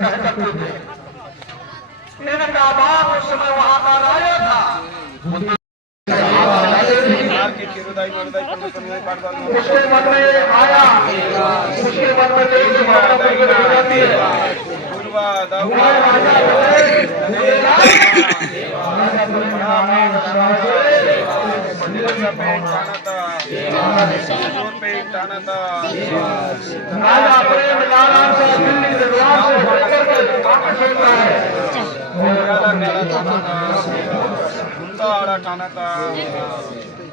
कह सकते थे। इनका बाप उस समय वहां का राजा था। उसके मन में आया, उसके मन में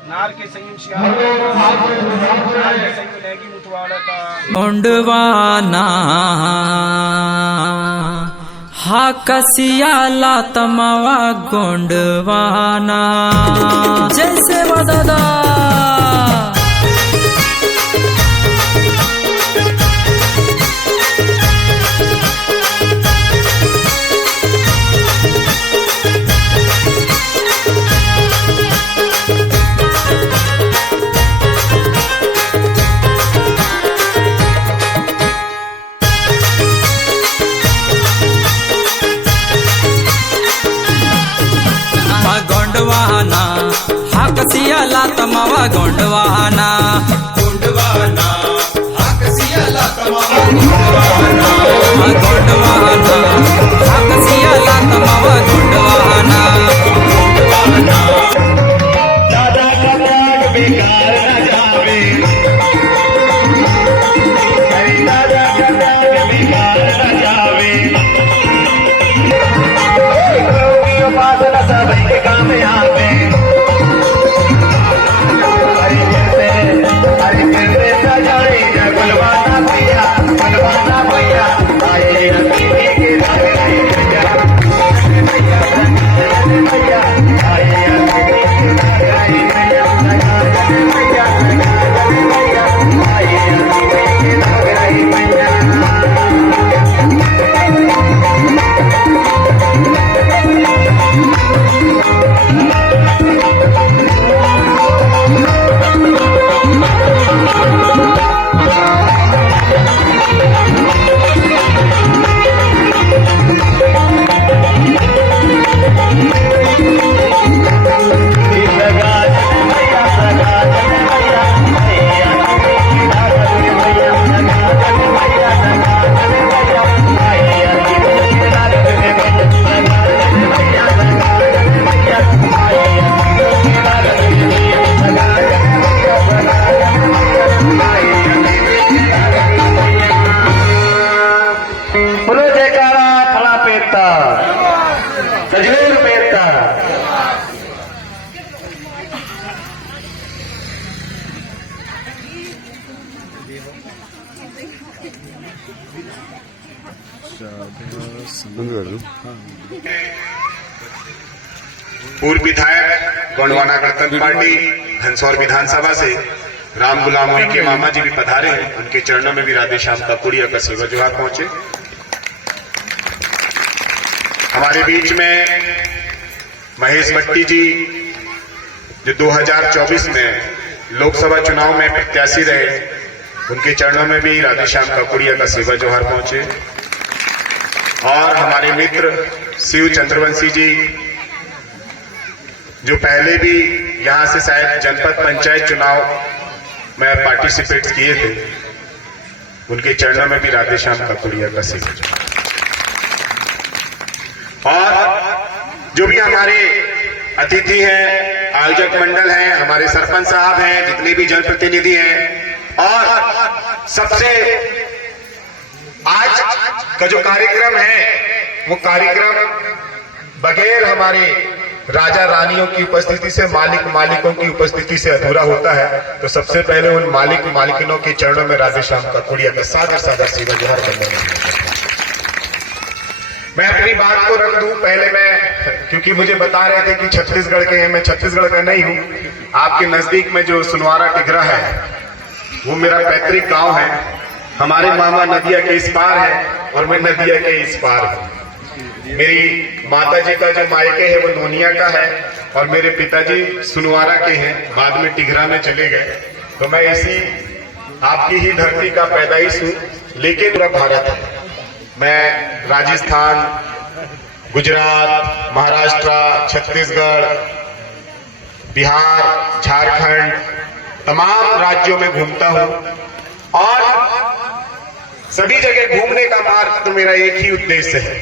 नार के गोंडवाना हा कसिया लातमावा गोंडवाना जैसे दादा गोंडवाना हा कसिया लातमावा गोंडवाना गोंडवाना हा कसिया लातमावा गोंडवाना गोंडवाना हा कसिया लातमावा गोंडवाना दादा का त्याग बेकार न जावे, दादा का त्याग बेकार न जावे, उपासना सभी के काम आवे। हरि फिरते सजाई जय बलवाना भैया, बलवाना भैया आए अकेले के भैया, भैया भैया आए अकेले के भैया, भैया भैया आए अकेले के भैया। पूर्व विधायक गोंडवाना गणतंत्र पार्टी हंसौर विधानसभा से राम गुलाम मोई के मामा जी भी पधारे हैं। उनके चरणों में भी राधे श्याम का कुड़िया का सेवा जोहार पहुंचे। हमारे बीच में महेश भट्टी जी जो 2024 में लोकसभा चुनाव में प्रत्याशी रहे, उनके चरणों में भी राधे श्याम का कुड़िया का सेवा जोहार पहुंचे। और हमारे मित्र शिव चंद्रवंशी जी जो पहले भी यहां से शायद जनपद पंचायत चुनाव में पार्टिसिपेट किए थे, उनके चरणों में भी राधे श्याम का कुड़िया का सेवा। और जो भी हमारे अतिथि हैं, आयोजक मंडल हैं, हमारे सरपंच साहब हैं, जितने भी जनप्रतिनिधि हैं, और सबसे आज का जो कार्यक्रम है वो कार्यक्रम बगैर हमारे राजा रानियों की उपस्थिति से, मालिकों की उपस्थिति से अधूरा होता है। तो सबसे पहले उन मालिकिनों के चरणों में राधे श्याम का कुड़िया का सादर सेवा जोहार करने मैं अपनी बात को रख दूं। पहले मैं, क्योंकि मुझे बता रहे थे कि छत्तीसगढ़ के हैं, मैं छत्तीसगढ़ का नहीं हूं। आपके नजदीक में जो सुनवारा टिगरा है वो मेरा पैतृक गांव है। हमारे मामा नदिया के इस पार है और मैं नदिया के इस पार हूं। मेरी माता जी का जो मायके है वो नोनिया का है और मेरे पिताजी सुनवारा के हैं, बाद में टिगरा में चले गए। तो मैं इसी आपकी ही धरती का पैदाइश हूं, लेकिन पूरा भारत है। मैं राजस्थान, गुजरात, महाराष्ट्र, छत्तीसगढ़, बिहार, झारखंड, तमाम राज्यों में घूमता हूं और सभी जगह घूमने का मार्ग तो मेरा एक ही उद्देश्य है।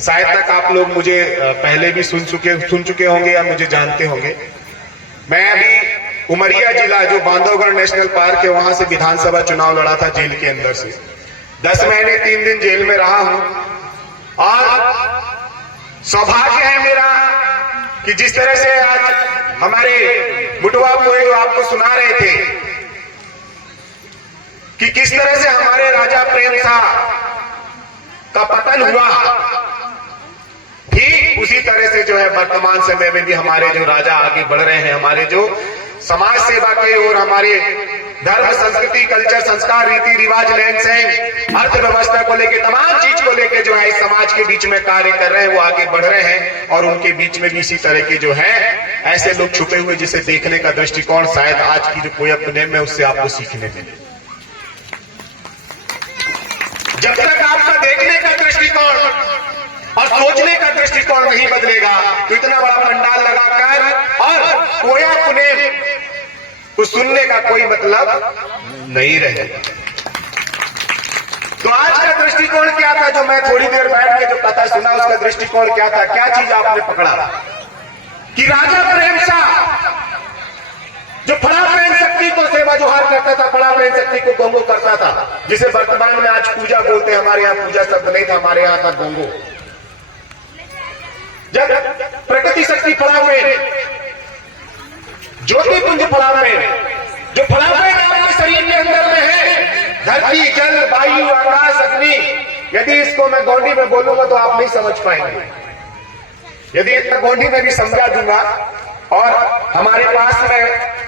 शायद तक आप लोग मुझे पहले भी सुन चुके होंगे या मुझे जानते होंगे। मैं अभी उमरिया जिला जो बांधवगढ़ नेशनल पार्क है वहां से विधानसभा चुनाव लड़ा था जेल के अंदर से। 10 महीने 3 दिन जेल में रहा हूं और सौभाग्य है मेरा कि जिस तरह से आज हमारे मुटवा पोए जो आपको सुना रहे थे कि किस तरह से हमारे राजा प्रेम शाह का पतन हुआ, ठीक उसी तरह से जो है वर्तमान समय में भी हमारे जो राजा आगे बढ़ रहे हैं। हमारे जो समाज सेवा के और हमारे धर्म, संस्कृति, कल्चर, संस्कार, रीति रिवाज, रहन सहन, अर्थव्यवस्था को लेके, तमाम चीज को लेके जो है इस समाज के बीच में कार्य कर रहे हैं, वो आगे बढ़ रहे हैं। और उनके बीच में भी इसी तरह के जो है ऐसे लोग छुपे हुए जिसे देखने का दृष्टिकोण शायद आज की जो कोई अपने में उससे आपको सीखने मिले। जब तक आपका देखने का दृष्टिकोण और सोचने का दृष्टिकोण नहीं बदलेगा तो इतना बड़ा पंडाल लगाकर और कोया पुने को सुनने का कोई मतलब नहीं रहेगा। तो आज का दृष्टिकोण क्या था? जो मैं थोड़ी देर बैठ के जो कथा सुना उसका दृष्टिकोण क्या था? क्या चीज आपने पकड़ा कि राजा प्रेम शाह जो फड़ा प्रेम शक्ति को सेवा जोहार करता था, फड़ा प्रेम शक्ति को गोंगो करता था, जिसे वर्तमान में आज पूजा बोलते हैं। हमारे यहाँ पूजा शब्द नहीं था, हमारे यहाँ था गोंगो। जब प्रकृति शक्ति फड़ा प्रेम, ज्योति पुंज फड़ा प्रेम, जो फड़ा प्रेम आपके शरीर के अंदर में है, धरती, जल, वायु, आकाश, अग्नि, यदि इसको मैं गोंडी में बोलूंगा तो आप नहीं समझ पाएंगे। यदि इतना गोंडी में भी समझा दूंगा और हमारे पास में,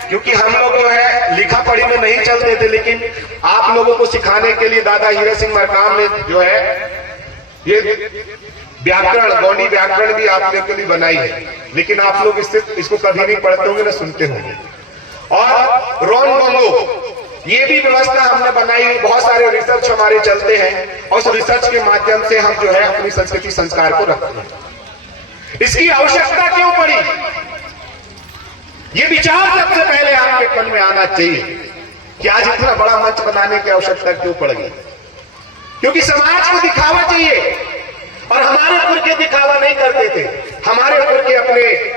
क्योंकि हम लोग जो है लिखा पढ़ी में नहीं चलते थे, लेकिन आप लोगों को सिखाने के लिए दादा हीरा सिंह मरकाम ने जो है ये व्याकरण, गोंडी व्याकरण भी आप लोगों के लिए बनाई है, लेकिन आप लोग इसको कभी नहीं पढ़ते होंगे ना सुनते होंगे। और रोन गोंगो ये भी व्यवस्था हमने बनाई है। बहुत सारे रिसर्च हमारे चलते हैं और उस रिसर्च के माध्यम से हम जो है अपनी संस्कृति संस्कार को रखते हैं। इसकी आवश्यकता क्यों पड़ी? ये विचार सबसे पहले आपके मन में आना चाहिए कि आज इतना बड़ा मंच बनाने की आवश्यकता क्यों पड़ गई? क्योंकि समाज को दिखावा चाहिए और हमारे पुरखे दिखावा नहीं करते थे। हमारे पुरखे अपने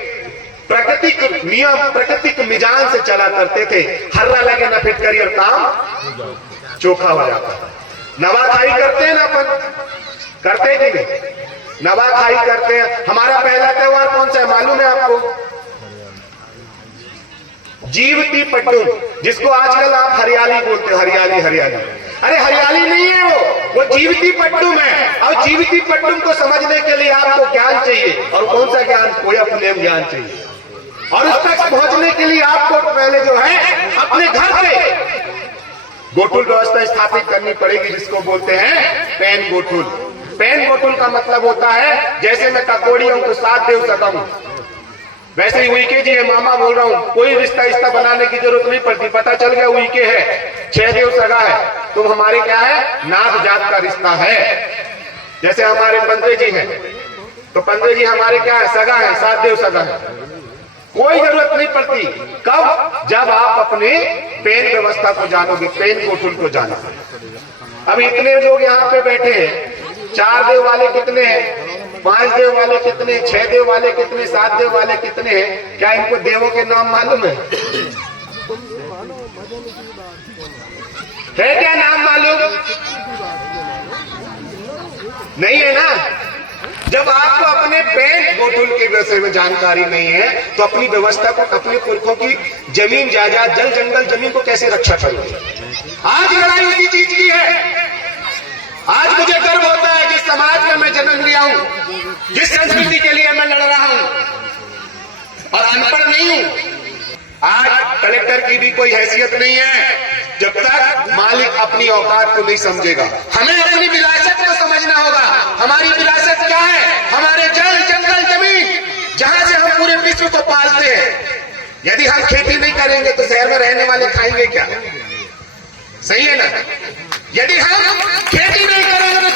प्राकृतिक नियम, प्राकृतिक मिजान से चला करते थे। हर्रा लगे न फिटकरी और काम चोखा हो जाता है। नवाखाई करते हैं ना अपन, करते कि नहीं? नवाखाई करते हैं। हमारा पहला त्योहार कौन सा है मालूम है आपको? जीवती पट्टुम, जिसको आजकल आप हरियाली बोलते हो। हरियाली हरियाली, अरे हरियाली नहीं है वो जीवती पट्टुम है। और जीवती पट्टुम को समझने के लिए आपको ज्ञान चाहिए। और कौन सा ज्ञान? कोया पुनेम ज्ञान चाहिए। और उस तक पहुंचने के लिए आपको पहले जो है अपने घर पे गोठुल व्यवस्था स्थापित करनी पड़ेगी, जिसको बोलते हैं पेन गोठुल। पेन गोठुल का मतलब होता है जैसे मैं ककोड़ी हूं तो 7 देव सगा हूं, वैसे ही उइके जी है, मामा बोल रहा हूं। कोई रिश्ता इस्ता बनाने की जरूरत नहीं पड़ती। पता चल गया उइके है, 6 देव सगा है, तो हमारे क्या है? नाथ जात का रिश्ता है। जैसे हमारे पंद्रे जी हैं तो पंद्रे जी हमारे क्या है? सगा है, 7 देव सगा है। कोई जरूरत नहीं पड़ती। कब? जब आप अपने पेन व्यवस्था को जानोगे, पेन गोठुल को जानोगे। अब इतने लोग यहाँ पे बैठे हैं, 4 देव वाले कितने हैं? 5 देव वाले कितने? 6 देव वाले कितने? 7 देव वाले कितने हैं? क्या इनको देवों के नाम मालूम है? क्या नाम मालूम? नहीं है ना? जब आपको अपने पेन गोठुल के विषय में जानकारी नहीं है तो अपनी व्यवस्था को, अपने पुरखों की जमीन जायदाद, जल जंगल, जमीन को कैसे रक्षा करोगे? आज लड़ाई उसी चीज की है। आज मुझे गर्व होता है जिस समाज में मैं जन्म लिया हूं, जिस संस्कृति के लिए मैं लड़ रहा हूं और अनपढ़ नहीं हूं। आज कलेक्टर की भी कोई हैसियत नहीं है जब तक मालिक अपनी औकात को नहीं समझेगा। हमें अपनी विरासत को समझना होगा। हमारी विरासत क्या है? हमारे जल, जंगल, जमीन, जहां से हम पूरे विश्व को पालते हैं। यदि हम खेती नहीं करेंगे तो शहर में रहने वाले खाएंगे क्या? सही है ना? यदि हम खेती नहीं करेंगे तो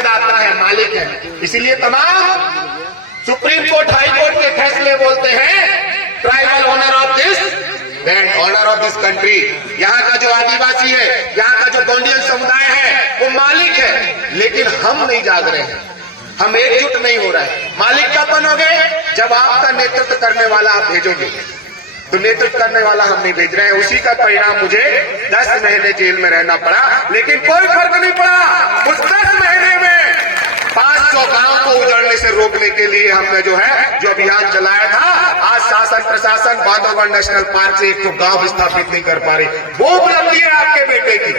अन्नदाता है, मालिक है। इसीलिए तमाम सुप्रीम कोर्ट, हाई कोर्ट के फैसले बोलते हैं tribal honour of this land, honour of this country. यहाँ का जो आदिवासी है, यहाँ का जो गोंडियन समुदाय है, वो मालिक है। लेकिन हम नहीं जाग रहे हैं, हम एकजुट नहीं हो रहे हैं। मालिक कब बनोगे? जब आपका नेतृत्व करने वाला आप भेजोगे। तो नेतृत्व करने वाला हम नहीं भेज रहे हैं। उसी का परिणाम मुझे 10 महीने जेल में रहना पड़ा, लेकिन कोई फर्क नहीं पड़ा। उस 10 महीने में 500 गांव को उजड़ने से रोकने के लिए हमने जो अभियान चलाया था। आज शासन प्रशासन बांधवगढ़ नेशनल पार्क से एक तो गांव स्थापित नहीं कर पा रही। वो उपलब्धि है आपके बेटे की,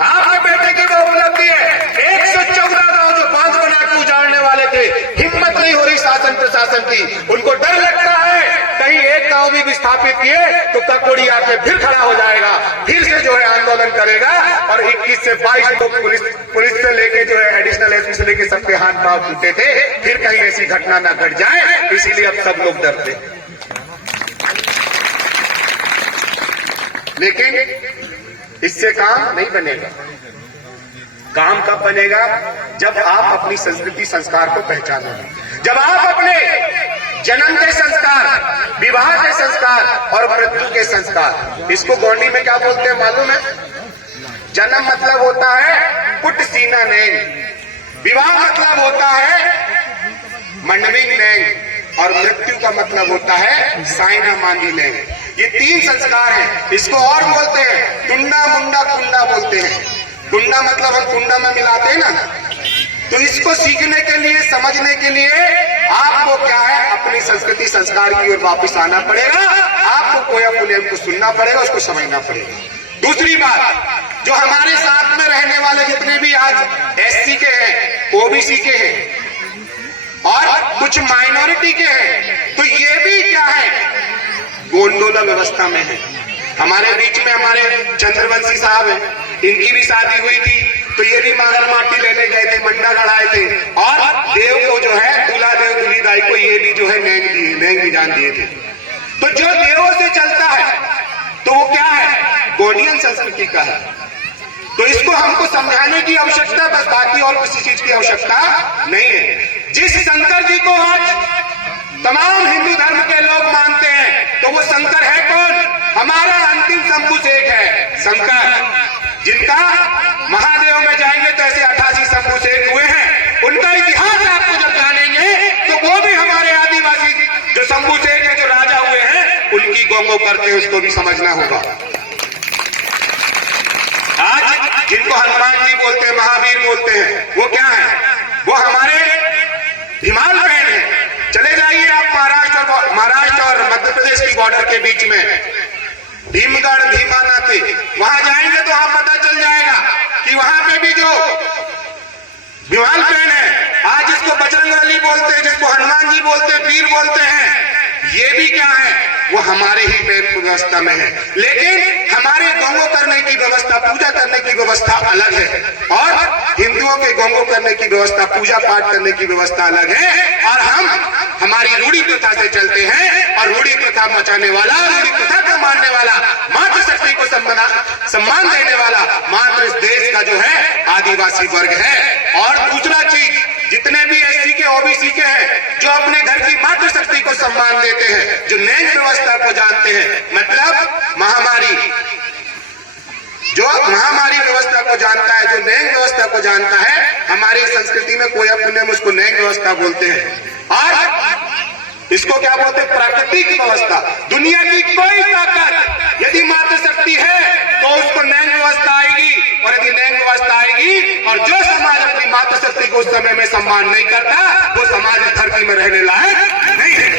आपके बेटे की वो उपलब्धि है। 114 गांव जो बांध बना के उजाड़ने वाले थे, हिम्मत नहीं हो रही शासन प्रशासन की। उनको डर लगता है कहीं एक गांव भी विस्थापित किए तो ककोड़ी आके फिर खड़ा हो जाएगा, फिर से आंदोलन करेगा। और 21 से 22 लोग पुलिस से लेके एडिशनल एसपी से लेके सबके हाथ पांव टूटे थे। फिर कहीं ऐसी घटना ना घट जाए, इसीलिए अब सब लोग डरते। लेकिन इससे काम नहीं बनेगा। काम कब बनेगा? जब आप अपनी संस्कृति संस्कार को पहचानोगे, जब आप अपने जन्म के संस्कार, विवाह के संस्कार और मृत्यु के संस्कार, इसको गोंडी में क्या बोलते हैं मालूम है? जन्म मतलब होता है पुट सीना नेंग, विवाह मतलब होता है मंडविंग नेंग, और मृत्यु का मतलब होता है साइना मांगी नेंग। ये 3 संस्कार हैं। इसको और बोलते हैं टुंडा मुंडा कुंडा बोलते हैं। टुंडा मतलब हम कुंडा में मिलाते हैं ना। तो इसको सीखने के लिए, समझने के लिए आपको क्या है, अपनी संस्कृति संस्कार की ओर वापस आना पड़ेगा। आपको कोया पुलेम को सुनना पड़ेगा, उसको समझना पड़ेगा। दूसरी बात, जो हमारे साथ में रहने वाले जितने भी आज एससी के हैं, ओबीसी के हैं और कुछ माइनॉरिटी के हैं, तो ये भी क्या है, गोंडोला व्यवस्था में है। हमारे बीच में हमारे चंद्रवंशी साहब हैं, इनकी भी शादी हुई थी, तो ये भी मागर माटी लेने गए थे, मंडा गड़ाए थे, और देव को दूल्हा देव दुल्ही दाई को ये भी नेंग निजान दिए थे। तो जो देवों से चलता है तो वो क्या है, गोंडियन संस्कृति का है। तो इसको हमको समझाने की आवश्यकता, बस बाकी और किसी चीज की आवश्यकता नहीं है। जिस शंकर जी को आज तमाम हिंदू धर्म के लोग मानते हैं, तो वो शंकर है कौन? हमारा अंतिम शंभू शेख है शंकर, जिनका महादेव में जाएंगे तो ऐसे 88 शंभू शेख हुए हैं। उनका इतिहास आपको जब जानेंगे तो वो भी हमारे आदिवासी जो शंभू शेख है, जो राजा हुए हैं, उनकी गोंगो करते हैं, उसको भी समझना होगा। आज जिनको हनुमान जी बोलते हैं, महावीर बोलते हैं, वो क्या है? वो हमारे हिमाल बहन है। चले जाइए आप महाराष्ट्र और मध्य प्रदेश की बॉर्डर के बीच में भीमगढ़, भीमानाथे, वहां जाएंगे तो आप पता चल जाएगा कि वहां पे भी जो हिमाल बहन है, आज जिसको बजरंगबली बोलते हैं, जिसको हनुमान जी बोलते हैं, पीर बोलते हैं, ये भी क्या है, वो हमारे ही पेड़ व्यवस्था में है। लेकिन हमारे गोंगो करने की व्यवस्था, पूजा करने की व्यवस्था अलग है, और हिंदुओं के गोंगो करने की व्यवस्था, पूजा पाठ करने की व्यवस्था अलग है। और हम हमारी रूढ़ी प्रथा से चलते हैं, और रूढ़ी प्रथा मचाने वाला, रूढ़ी प्रथा को मानने वाला, मातृशक्ति को सम्मान देने वाला मात्र इस देश का जो है आदिवासी वर्ग है। और दूसरा चीज, जितने भी एससी के, ओबीसी के हैं, जो अपने घर की मातृशक्ति को सम्मान देते हैं, जो नेंग व्यवस्था को जानते हैं, मतलब महामारी, जो महामारी व्यवस्था को जानता है, जो नेंग व्यवस्था को जानता है, हमारी संस्कृति में कोया पुण्यम उसको नेंग व्यवस्था बोलते हैं। और इसको क्या बोलते हैं, प्राकृतिक व्यवस्था। दुनिया की कोई ताकत यदि मातृशक्ति है तो उसको नेंग व्यवस्था आएगी, और यदि नेंग व्यवस्था आएगी और जो समाज अपनी मातृशक्ति को उस समय में सम्मान नहीं करता, वो समाज धरती में रहने लायक नहीं है।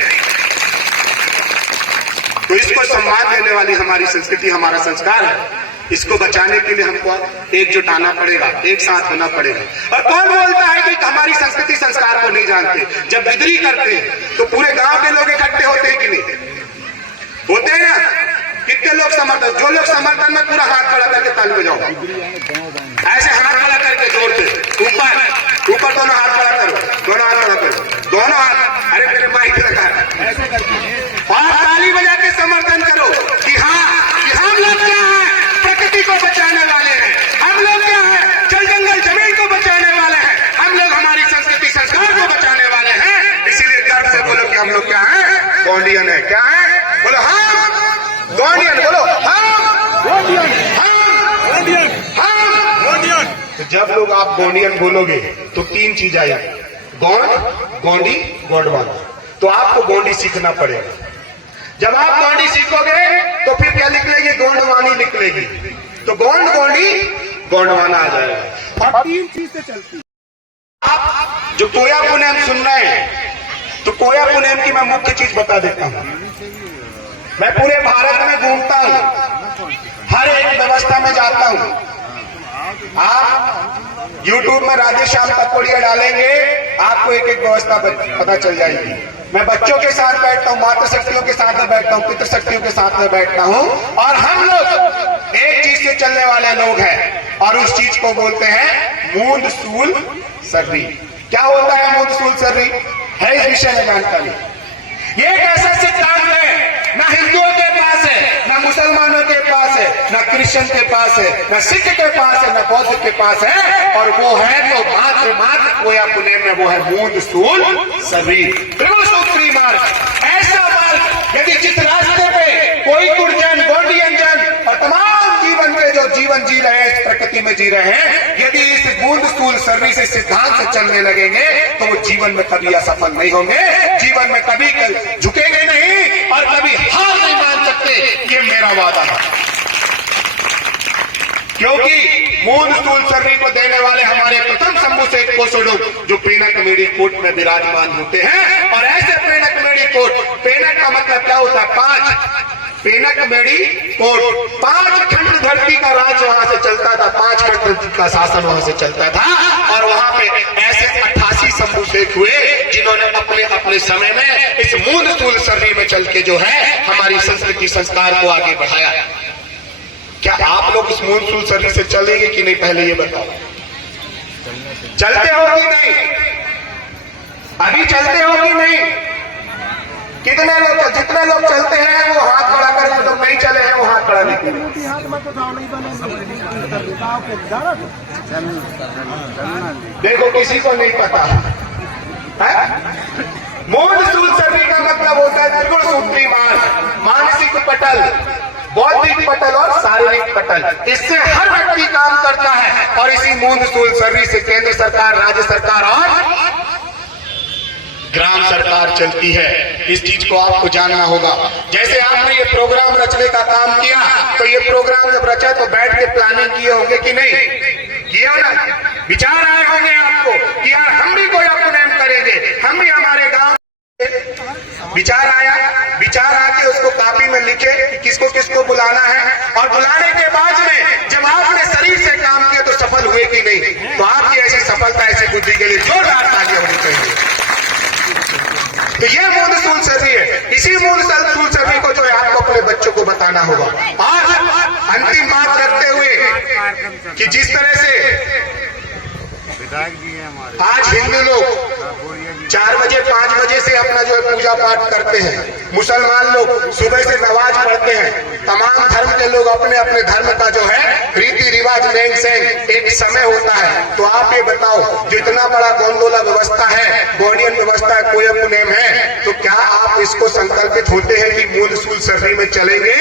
तो इसको सम्मान देने वाली हमारी संस्कृति, हमारा संस्कार है। इसको बचाने के लिए हमको एकजुट आना पड़ेगा, एक साथ होना पड़ेगा। और कौन बोलता है कि हमारी संस्कृति संस्कार को नहीं जानते? जब बिदरी करते हैं तो पूरे गांव के लोग इकट्ठे होते हैं कि नहीं होते हैं ना? कितने लोग समर्थन, जो लोग समर्थन में पूरा हाथ खड़ा करके ताली बजाओ, ऐसे हाथ खड़ा करके जोर से ऊपर ऊपर, दोनों हाथ खड़ा करो, दोनों हाथ खड़ा करो, दोनों हाथ, अरे मेरे माइक रखा है, ऐसे करके और ताली बजा के समर्थन करो कि हाँ, कि हम लोग क्या है, प्रकृति को बचाने वाले हैं, हम लोग क्या है, जल जंगल जमीन को बचाने वाले हैं, गोंडियन है। क्या है? बोलो हम गोंडियन, बोलो हम गोंडियन, हम गोंडियन, हम गोंडियन। तो जब लोग आप गोंडियन बोलोगे तो तीन चीज आएगी, गोंड, गोंडी, गोंडवाना। तो आपको गोंडी सीखना पड़ेगा। जब आप गोंडी सीखोगे तो फिर क्या निकलेगी? गोंडवानी निकलेगी। तो गोंड, गोंडी, गोंडवाना आ जाएगा। और तीन चीज से चलती। आप जो कोया पुनेम सुन रहे हैं, तो कोया पुनेम की मैं मुख्य चीज बता देता हूं। मैं पूरे भारत में घूमता हूं, हर एक व्यवस्था में जाता हूं। आप YouTube में राधेश्याम पकौड़िया डालेंगे, आपको एक एक व्यवस्था पता चल जाएगी। मैं बच्चों के साथ बैठता हूँ, मातृ शक्तियों के साथ में बैठता हूँ, पितृ शक्तियों के साथ में बैठता हूँ, और हम लोग एक चीज से चलने वाले लोग हैं, और उस चीज को बोलते हैं मूंद सूल सर्री। क्या होता है मूंद सूल सर्री? है इस विषय में जानकारी। ये एक ऐसा सिद्धांत है, ना हिंदुओं के पास है, ना मुसलमानों के पास है, ना क्रिश्चियन के पास है, ना सिख के पास है, ना बौद्ध के पास है, और वो है तो मात्र कोया पुनेम में, वो है मूंद सूल सर्री, त्रिभुज सूत्री मार्ग। ऐसा मार्ग यदि जिस रास्ते पे कोई गुर्जन, गोंडियन जन और तमाम जीवन के जो जीवन जी रहे हैं, इस प्रकृति में जी रहे हैं, यदि इस मूंद सूल सर्री से सिद्धांत से चलने लगेंगे तो वो जीवन में कभी असफल नहीं होंगे, जीवन में कभी झुकेंगे नहीं, और कभी हार नहीं मान सकते। ये मेरा वादा है, क्योंकि मूंद सूल सर्री को देने वाले हमारे प्रथम शंभु शेख कोसोडो, जो पेनक मेड़ी कोट में विराजमान होते हैं। और ऐसे पेनक मेड़ी कोट, पेनक का मतलब क्या होता है? पांच। पेनक मेड़ी कोट, 5 खंड धरती का राज वहां से चलता था, 5 खंड का शासन वहां से चलता था। और वहां पे ऐसे 88 शंभु शेख हुए जिन्होंने अपने अपने समय में इस मूंद सूल सर्री में चल के जो है हमारी संस्कृति संस्कार को आगे बढ़ाया। क्या आप लोग इस मूंद सूल सर्री से चलेंगे कि नहीं? पहले ये बताओ, चलते हो कि नहीं? अभी चलते हो कि नहीं? कितने लोग, जितने लोग चलते हैं वो हाथ खड़ा करें, जो नहीं चले हैं वो हाथ खड़ा नहीं करें। देखो किसी को नहीं पता है। मूंद सूल सर्री का मतलब होता है त्रिगुण सूत्री मार्ग, मानसिक पटल, बौद्धिक पटल और शारीरिक पटल। इससे हर व्यक्ति काम करता है, और इसी मूंद सूल सर्री से केंद्र सरकार, राज्य सरकार और ग्राम सरकार चलती है। इस चीज को आपको जानना होगा। जैसे आपने ये प्रोग्राम रचने का काम किया, तो ये प्रोग्राम जब रचा तो बैठ के प्लानिंग किए होंगे कि नहीं? किया ना? विचार आए होंगे आपको कि यार हम भी कोई पुनेम करेंगे, हम भी हमारे गांव। विचार आया, विचार आके उसको कापी में लिखे कि किसको किसको बुलाना है, और बुलाने के बाद में जब आपने शरीर से काम किया तो सफल हुए कि नहीं? तो आपकी ऐसी सफलता, ऐसी बुद्धि के लिए जोरदार तालियां होनी चाहिए। तो ये मूंद सूल सर्री है। इसी मूंद सूल सर्री को जो है आपको अपने बच्चों को बताना होगा। और अंतिम बात रखते हुए कि जिस तरह से आज हिंदू लोग 4 बजे 5 बजे से अपना जो है पूजा पाठ करते हैं, मुसलमान लोग सुबह से नमाज पढ़ते हैं, तमाम धर्म के लोग अपने अपने धर्म का जो है रीति रिवाज, लेन सेन एक समय होता है। तो आप ये बताओ, जो इतना बड़ा गोंडोला व्यवस्था है, गोंडियन व्यवस्था है, कोया पुनेम है, तो क्या आप इसको संकल्पित होते हैं कि मूंद सूल सर्री में चलेंगे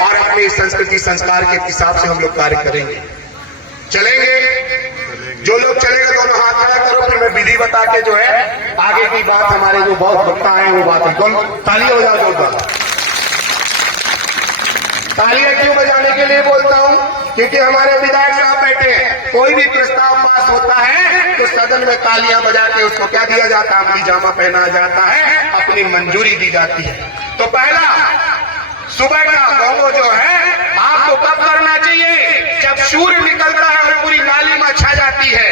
और अपनी संस्कृति संस्कार के हिसाब से हम लोग कार्य करेंगे? चलेंगे? जो लोग चलेंगे दोनों हाथ खड़ा करो, फिर मैं विधि बता के जो है आगे की बात हमारे जो बहुत वक्ता है वो बात है। दोनों तालियां बजाओ जोरदार। तालियां क्यों बजाने के लिए बोलता हूं? क्योंकि हमारे विधायक साहब बैठे हैं, कोई भी प्रस्ताव पास होता है तो सदन में तालियां बजा के उसको क्या दिया जाता है? अपनी जामा पहना जाता है, अपनी मंजूरी दी जाती है। तो पहला सुबह का गोंगो जो है आपको कब करना चाहिए? जब सूर्य निकलता है और पूरी लालिमा छा जाती है।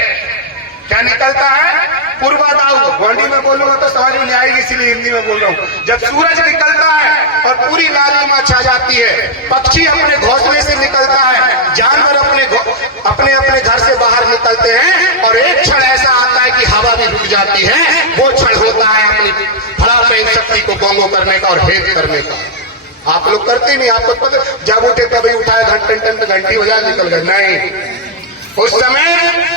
क्या निकलता है? पूर्वादाऊ। गोंडी में बोलूंगा तो समझ में नहीं आएगी, इसलिए हिंदी में बोल रहा हूँ। जब सूरज निकलता है और पूरी लालिमा छा जाती है, पक्षी अपने घोंसले से निकलता है, जानवर अपने अपने घर से बाहर निकलते हैं, और एक क्षण ऐसा आता है कि हवा भी रुक जाती है। वो क्षण होता है अपनी फड़ा प्रेम शक्ति को गोंगो करने का और भेद करने का। आप लोग करते नहीं, आपको पता, जब उठे तभी उठाए, घंटी बजा निकल गए। नहीं, उस समय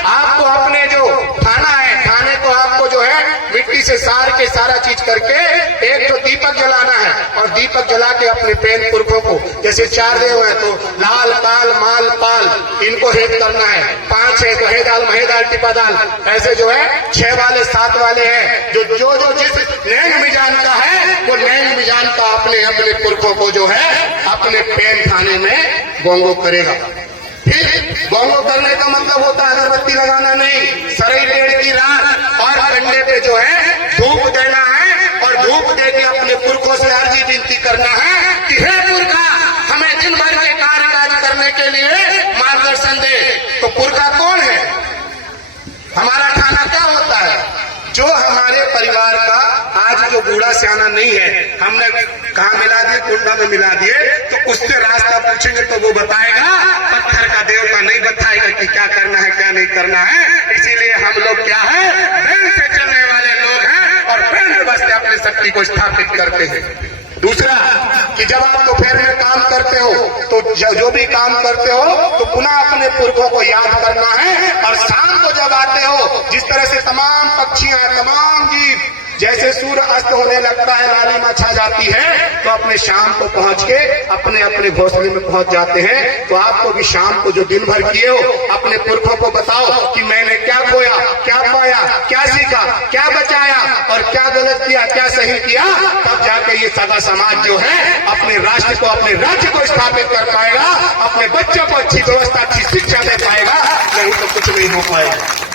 आपको अपने जो थाना है, थाने को आपको जो है मिट्टी से से सार के सारा चीज करके एक तो दीपक जलाना है और दीपक जला के अपने पेन पुरखों को, जैसे 4 देव है तो लाल काल माल पाल इनको हेद करना है, 5 है तो हे दाल महे दाल टिपा दाल, ऐसे जो है 6 वाले 7 वाले हैं जो जो जो जिस लैंग मिजान का है वो लैंग मिजान का अपने अपने पुरखों को जो है अपने पेन खाने में गोंगो करेगा। फिर गोंगो करने का मतलब होता है अगरबत्ती लगाना नहीं, सरई पेड़ की रात और कंडे पे जो है धूप देना है और धूप दे के अपने पुरखों से अर्जी विनती करना है कि हे पुरखा हमें दिन भर के कार्य करने के लिए मार्गदर्शन दे। तो पुरखा कौन है? हमारा ठाना क्या होता है? जो हमारे परिवार का आज जो बूढ़ा सियाना नहीं है, हमने कहा मिला दिए कुंडा में मिला दिए, तो उससे रास्ता पूछेंगे तो वो बताएगा, पत्थर का देवता नहीं बताएगा कि क्या करना है क्या नहीं करना है। इसीलिए हम लोग क्या है, बैल से चलने वाले लोग हैं और बैल व्यवस्था अपनी शक्ति को स्थापित करते हैं। दूसरा कि जब आप दोपहर में काम करते हो तो जो भी काम करते हो तो पुनः अपने पुरखों को याद करना है और शाम को जब आते हो जिस तरह से तमाम पक्षियां तमाम जीव जैसे सूर्य अस्त होने लगता है लालिमा छा जाती है तो अपने शाम को पहुंच के अपने अपने घोंसले में पहुंच जाते हैं। तो आपको भी शाम को जो दिन भर किए हो अपने पुरखों को बताओ कि मैंने क्या खोया, क्या पाया, क्या सीखा, क्या बचाया और क्या गलत किया, क्या सही किया। तब जाके ये सदा समाज जो है अपने राष्ट्र को अपने राज्य को स्थापित कर पाएगा, अपने बच्चों को अच्छी व्यवस्था अच्छी शिक्षा दे पाएगा, नहीं तो कुछ नहीं हो पाएगा।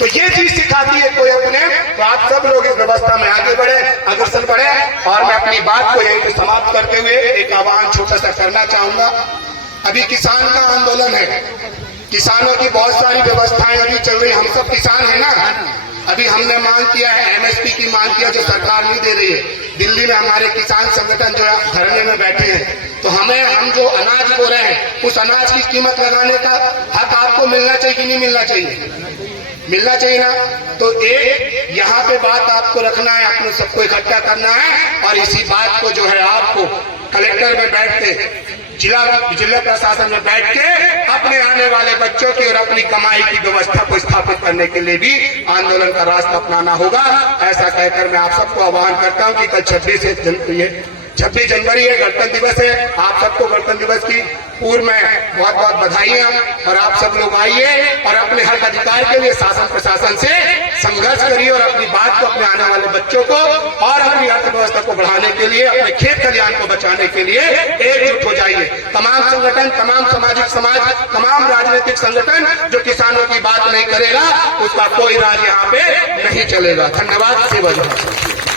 तो ये चीज सिखाती है कोई अपने, तो आप सब लोग इस व्यवस्था में आगे बढ़े, अग्रसर बढ़े। और मैं अपनी बात को यहीं पे समाप्त करते हुए एक आह्वान छोटा सा करना चाहूंगा। अभी किसान का आंदोलन है, किसानों की बहुत सारी व्यवस्थाएं अभी चल रही, हम सब किसान है ना। अभी हमने मांग किया है MSP की मांग किया जो सरकार नहीं दे रही है। दिल्ली में हमारे किसान संगठन जो है धरने में बैठे हैं, तो हम जो अनाज बो रहे हैं उस अनाज की कीमत लगाने का हक आपको मिलना चाहिए कि नहीं मिलना चाहिए? मिलना चाहिए ना। तो एक यहाँ पे बात आपको रखना है, आपको सबको इकट्ठा करना है और इसी बात को जो है आपको कलेक्टर में बैठ के जिला प्रशासन में बैठ के अपने आने वाले बच्चों की और अपनी कमाई की व्यवस्था को स्थापित करने के लिए भी आंदोलन का रास्ता अपनाना होगा। ऐसा कहकर मैं आप सबको आह्वान करता हूँ कि कल 26 जनवरी है, गणतंत्र दिवस है। आप सबको गणतंत्र दिवस की पूर्व में बहुत बहुत बधाइयां और आप सब लोग आइए और अपने हक अधिकार के लिए शासन प्रशासन से संघर्ष करिए और अपनी बात को अपने आने वाले बच्चों को और अपनी अर्थव्यवस्था को बढ़ाने के लिए, अपने खेत खलिहान को बचाने के लिए एकजुट हो जाइए। तमाम संगठन, तमाम सामाजिक समाज, तमाम राजनीतिक संगठन जो किसानों की बात नहीं करेगा उसका कोई राज यहाँ पे नहीं चलेगा। धन्यवाद। सेवा।